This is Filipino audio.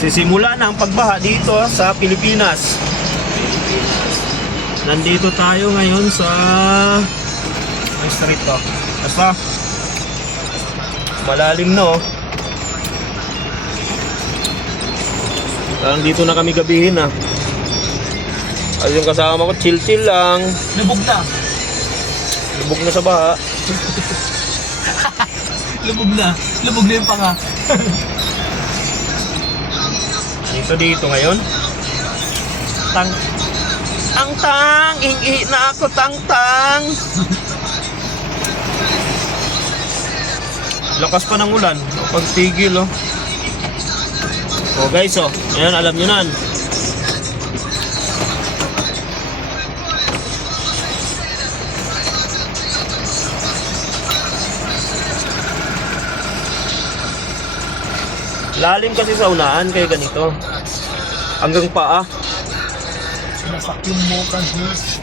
Sisimula na ang pagbaha dito sa Pilipinas. Nandito tayo ngayon sa may street to. Basta malalim no. Parang dito na kami gabihin na. At yung kasama ko chill lang. Lubog na. Lubog na sa baha. Lubog na. Lubog na yung panga. Dito ngayon. Tang, ihi na ako, tang. Lakas pa ng ulan. Pagtigil, oh. Oh, guys, oh. Ayan, alam nyo na. Lalim kasi sa unahan, kaya ganito. Hanggang paa. Sinasak yung mocha juice.